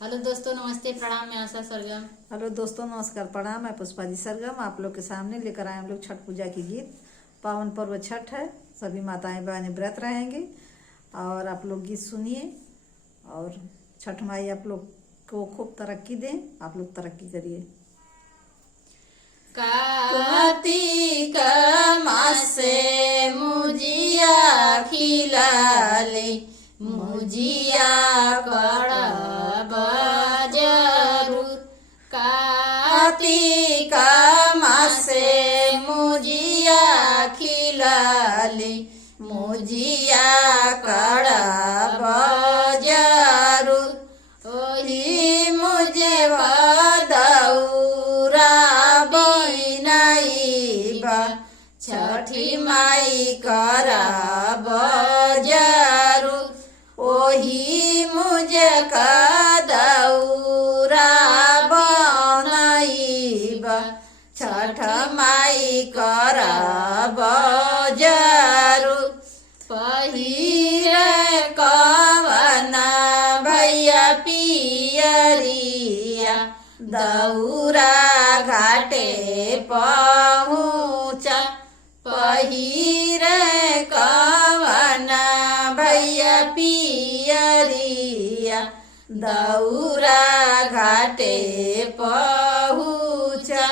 Hello दोस्तों, नमस्ते, प्रणाम। मैं आशा सरगम। हेलो दोस्तों, नमस्कार, प्रणाम। मैं पुष्पा जी सरगम आप लोग के सामने लेकर आए हम लोग छठ पूजा की गीत। पावन पर्व छठ है, सभी माताएं बहनें व्रत रहेंगी और आप लोग गीत सुनिए और छठ माई आप लोग को खूब तरक्की दें। आप लोग तरक्की करिए। कार्तिक मासे मुजिया खिलाले, मुजिया करब जरूर। कार्तिक मासे मुजिया खिलाले, मुजिया करब जरूर। ओही मुझे दौरा बनाइबा, छठी माई करब जरूर। ओही मुझे दौरा बनाइबा, छठ माई करब जरूर। पहिरे कवना भैया पियरिया, दौरा घाटे पहुँचा। पहिरे कवना भैया पियरिया, दौरा घाटे पहुँचा।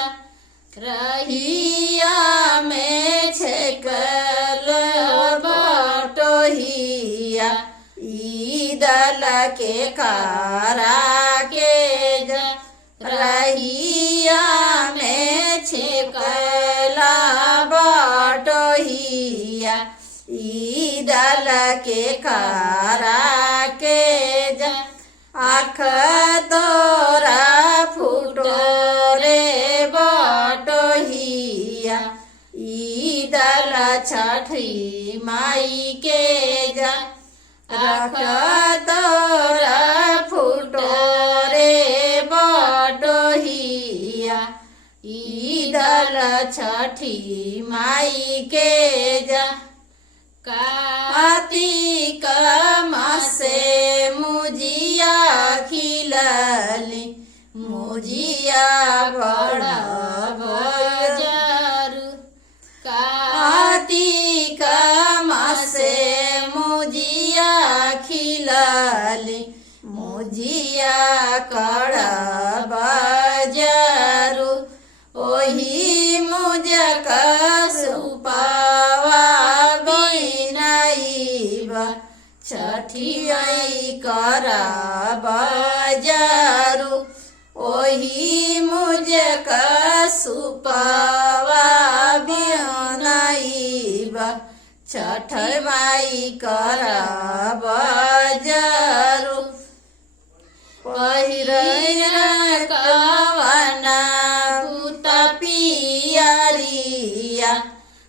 रहिया में छेकल बटोहिया, ईदल के करा के जा। रहिया में छेकल बटोहिया, ईदल के करा के जा। आँख तोरा फूटो रे बटोहिया, ईदल छठी माई के जा। आँख तोरा फूटो रे बटोहिया, ईदल छठी माई के जा। कार्तिक मासे मुजिया खिलाली, मुजिया करब जरूर। कार्तिक मासे मुजिया खिलाली, मुजिया करब जरूर। ओही मुझे सुपावा बिनाइबा, छठी आई करब जरूर। ओही मुझे सुपावा बिनाइबा, छठ माई करब जरूर। पहिरे कवना भूत पियरिया,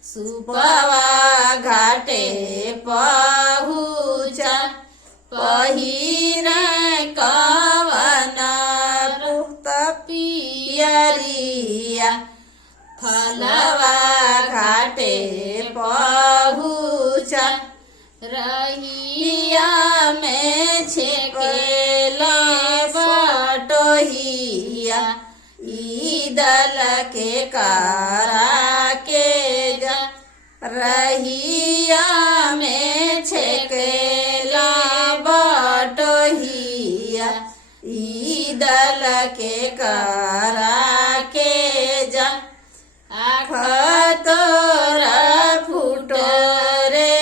सुपवा घाटे पहुँचा। पहिरे कवना भूत पियरिया, फलवा घाटे पहुँचा। रहिया में छेकेल बटोहिया, ईदल के करा के जा। रहिया में छेकेल बटोहिया, ईदल के करा के जा। आँख तोरा फूटो रे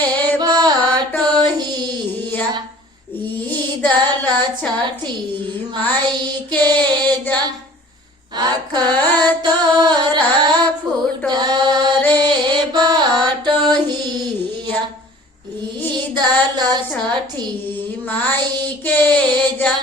बटोहिया, ईदल छठी माई के जा। आँख तोरा फूटो रे बटोहिया, ईदल छठी माई के जा।